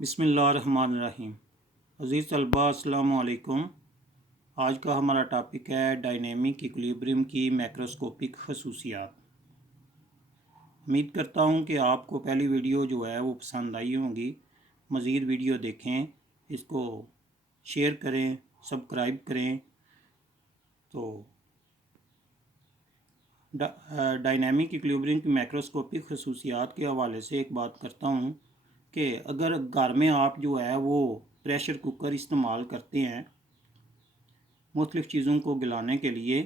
बिस्मिल्लाहिर्रहमानिर्रहीम। अज़ीज़ तलबा अस्सलामु अलैकुम। आज का हमारा टॉपिक है डायनेमिक इक्विलिब्रियम की मैक्रोस्कोपिक खसूसियात। उम्मीद करता हूँ कि आपको पहली वीडियो जो है वो पसंद आई होंगी। मज़ीद वीडियो देखें, इसको शेयर करें, सब्सक्राइब करें। तो डायनेमिक इक्विलिब्रियम की मैक्रोस्कोपिक खसूसियात के हवाले से एक बात करता हूँ कि अगर घर में आप जो है वो प्रेशर कुकर इस्तेमाल करते हैं मुख्तलिफ़ चीज़ों को गलाने के लिए,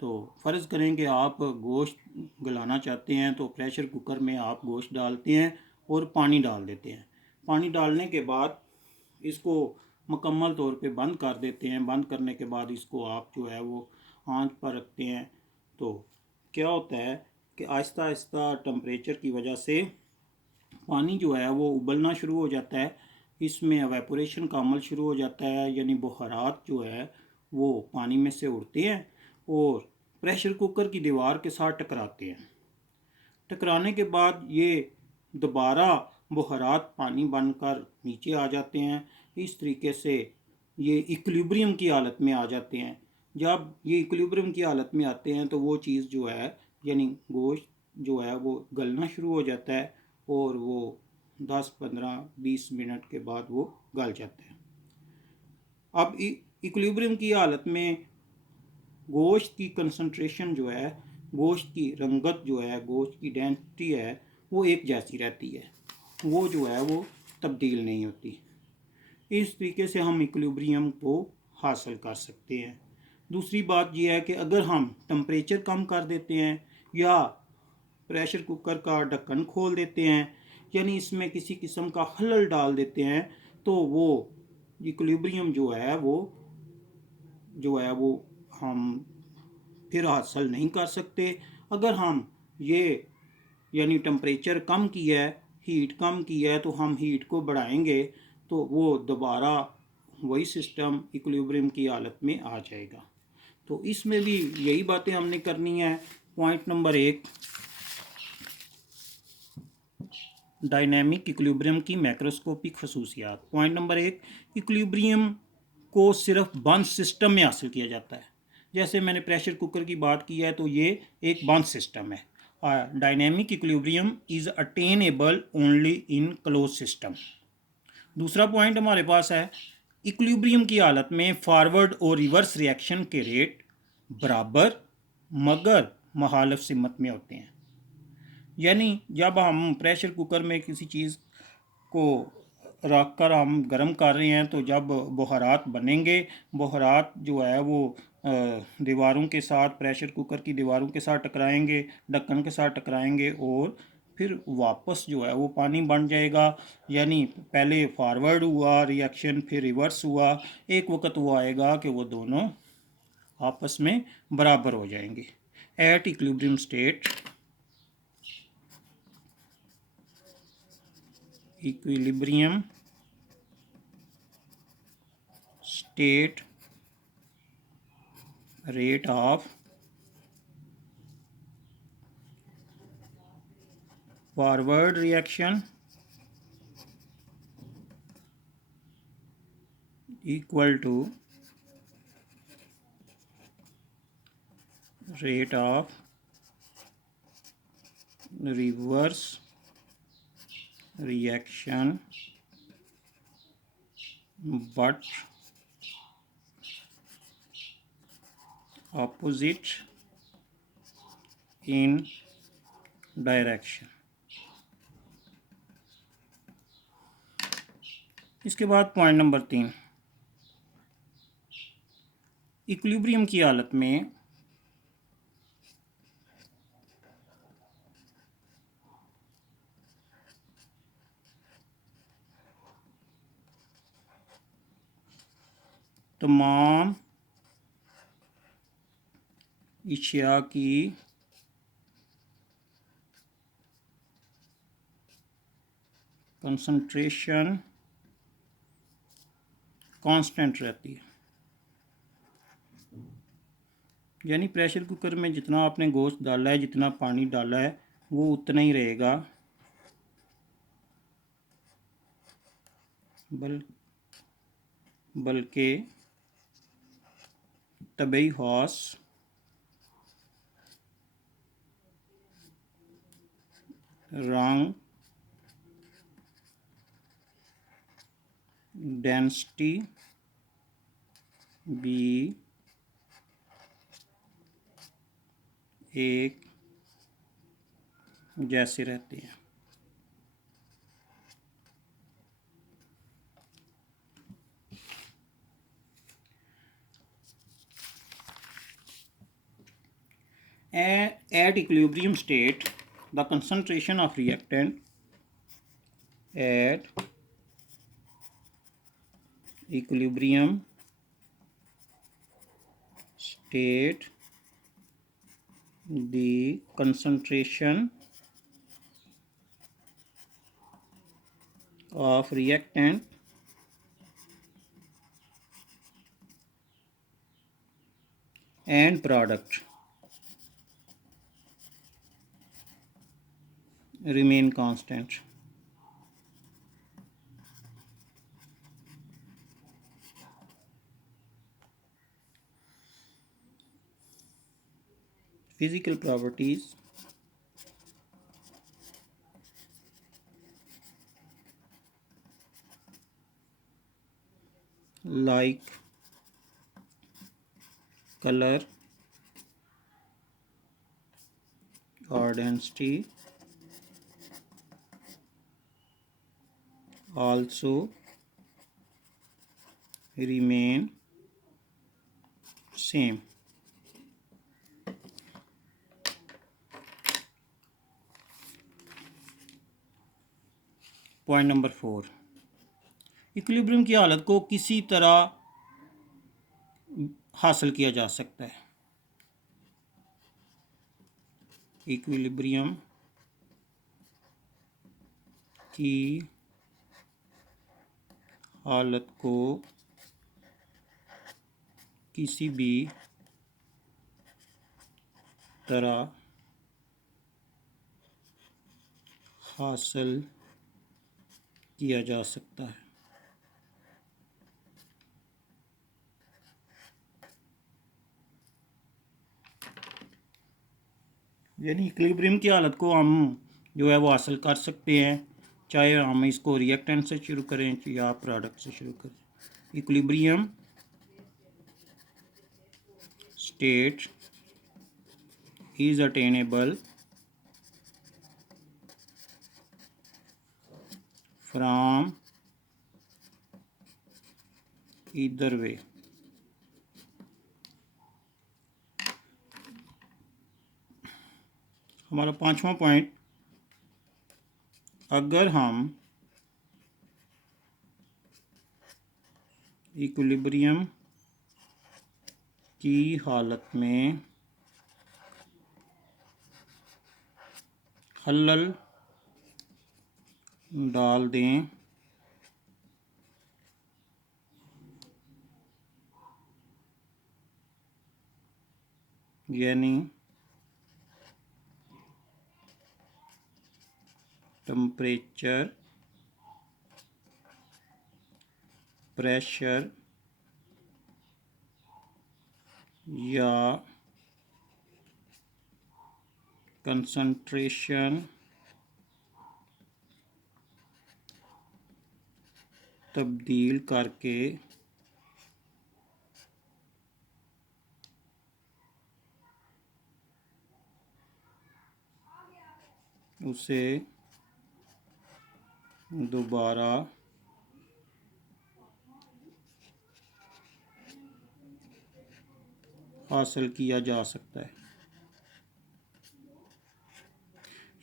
तो फ़र्ज़ करें कि आप गोश्त गलाना चाहते हैं तो प्रेशर कुकर में आप गोश्त डालते हैं और पानी डाल देते हैं। पानी डालने के बाद इसको मुकम्मल तौर पे बंद कर देते हैं। बंद करने के बाद इसको आप जो है वो आंच पर रखते हैं। तो क्या होता है कि आहिस्ता आहिस्ता टेम्परेचर की वजह से पानी जो है वो उबलना शुरू हो जाता है। इसमें एवेपोरेशन का अमल शुरू हो जाता है, यानी बुखारात जो है वो पानी में से उड़ते हैं और प्रेशर कुकर की दीवार के साथ टकराते हैं। टकराने के बाद ये दोबारा बुखारात पानी बनकर नीचे आ जाते हैं। इस तरीके से ये इक्विलिब्रियम की हालत में आ जाते हैं। जब ये इक्विलिब्रियम की हालत में आते हैं तो वो चीज़ जो है यानी गोश्त जो है वो गलना शुरू हो जाता है और वो 10-15-20 मिनट के बाद वो गल जाता है। अब इक्विलिब्रियम की हालत में गोश्त की कंसंट्रेशन जो है, गोश्त की रंगत जो है, गोश्त की डेंसिटी है, वो एक जैसी रहती है। वो जो है वो तब्दील नहीं होती। इस तरीके से हम इक्विलिब्रियम को हासिल कर सकते हैं। दूसरी बात यह है कि अगर हम टेम्परेचर कम कर देते हैं या प्रेशर कुकर का ढक्कन खोल देते हैं, यानी इसमें किसी किस्म का खलल डाल देते हैं, तो वो इक्विलिब्रियम जो है वो हम फिर हासिल नहीं कर सकते। अगर हम ये यानी टेम्परेचर कम किया है, हीट कम की है, तो हम हीट को बढ़ाएंगे तो वो दोबारा वही सिस्टम इक्विलिब्रियम की हालत में आ जाएगा। तो इसमें भी यही बातें हमने करनी है। पॉइंट नंबर 1, डायनेमिक इक्विलिब्रियम की मैक्रोस्कोपिक खसूसियात। पॉइंट नंबर 1, इक्विलिब्रियम को सिर्फ बंद सिस्टम में हासिल किया जाता है। जैसे मैंने प्रेशर कुकर की बात की है तो ये एक बंद सिस्टम है। Dynamic equilibrium is attainable only in close system. दूसरा पॉइंट हमारे पास है, इक्विलिब्रियम की हालत में फॉरवर्ड और रिवर्स रिएक्शन के रेट बराबर मगर मुखालिफ सिमत में होते हैं। यानी जब हम प्रेशर कुकर में किसी चीज़ को रख कर हम गर्म कर रहे हैं तो जब बुखारात बनेंगे, बुखारात जो है वो दीवारों के साथ, प्रेशर कुकर की दीवारों के साथ टकराएंगे, ढक्कन के साथ टकराएंगे और फिर वापस जो है वो पानी बन जाएगा। यानी पहले फॉरवर्ड हुआ रिएक्शन, फिर रिवर्स हुआ। एक वक्त वो आएगा कि वो दोनों आपस में बराबर हो जाएंगे। At equilibrium state, equilibrium state, rate of forward reaction equal to rate of reverse reaction, but opposite in direction। इसके बाद पॉइंट नंबर 3, इक्विलिब्रियम की हालत में तमाम अशिया की कंसंट्रेशन कांस्टेंट रहती है। यानी प्रेशर कुकर में जितना आपने गोश्त डाला है, जितना पानी डाला है, वो उतना ही रहेगा। बल्कि तबई हौस रंग डेंसिटी भी एक जैसे रहते हैं। At equilibrium state, the concentration of reactant at equilibrium state, the concentration of reactant and product remain constant. Physical properties like color or density also remain same. Point number 4, equilibrium की हालत को किसी तरह हासिल किया जा सकता है। इक्विलिब्रियम की हालत को किसी भी तरह हासिल किया जा सकता है। यानी इक्विलिब्रियम की हालत को हम जो है वो हासिल कर सकते हैं, चाहे हम इसको रिएक्टेंट से शुरू करें या प्रोडक्ट से शुरू करें। Equilibrium state is attainable from either way। हमारा 5वां पॉइंट, अगर हम इक्विलिब्रियम की हालत में खल्ल डाल दें यानी टेम्परेचर, प्रेशर या कंसंट्रेशन तब्दील करके उसे दोबारा हासिल किया जा सकता है।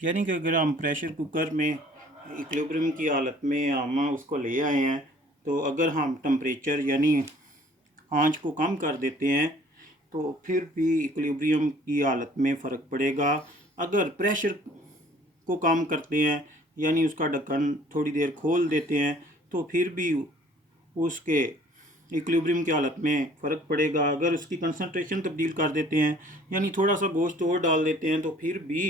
यानी कि अगर हम प्रेशर कुकर में इक्विलिब्रियम की हालत में हम उसको ले आए हैं, तो अगर हम टेम्परेचर यानी आंच को कम कर देते हैं तो फिर भी इक्विलिब्रियम की हालत में फ़र्क पड़ेगा। अगर प्रेशर को कम करते हैं यानी उसका ढक्कन थोड़ी देर खोल देते हैं तो फिर भी उसके इक्विलिब्रियम की हालत में फ़र्क पड़ेगा। अगर उसकी कंसंट्रेशन तब्दील कर देते हैं यानी थोड़ा सा गोश्त और डाल देते हैं तो फिर भी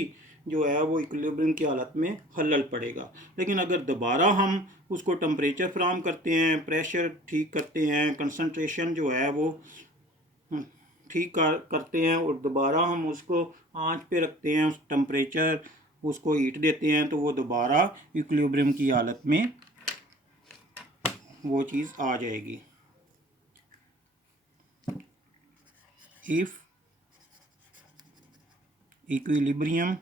जो है वो इक्विलिब्रियम की हालत में खलल पड़ेगा। लेकिन अगर दोबारा हम उसको टेम्परेचर फ्राहम करते हैं, प्रेशर ठीक करते हैं, कंसंट्रेशन जो है वो ठीक करते हैं और दोबारा हम उसको आंच पे रखते हैं, उस टेम्परेचर उसको हीट देते हैं, तो वो दोबारा इक्विलिब्रियम की हालत में वो चीज़ आ जाएगी। If equilibrium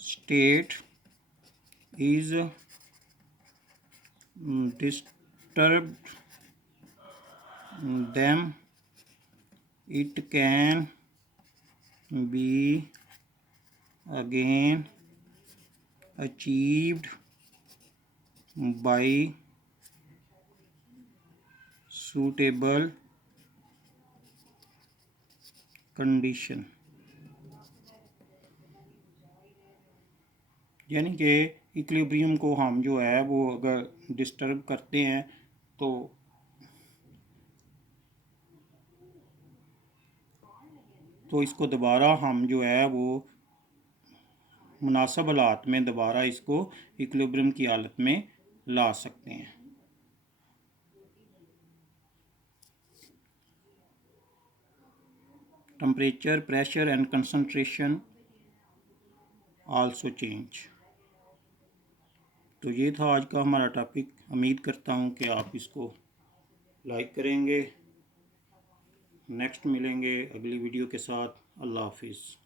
state is disturbed, then it can be again achieved by suitable condition। यानी कि इक्विलिब्रियम को हम जो है वो अगर डिस्टर्ब करते हैं तो इसको दोबारा हम जो है वो मुनासिब हालात में दोबारा इसको इक्विलिब्रियम की हालत में ला सकते हैं। Temperature, pressure and concentration also change. तो ये था आज का हमारा टॉपिक। उम्मीद करता हूँ कि आप इसको लाइक करेंगे। नेक्स्ट मिलेंगे अगली वीडियो के साथ। अल्लाह हाफिज़।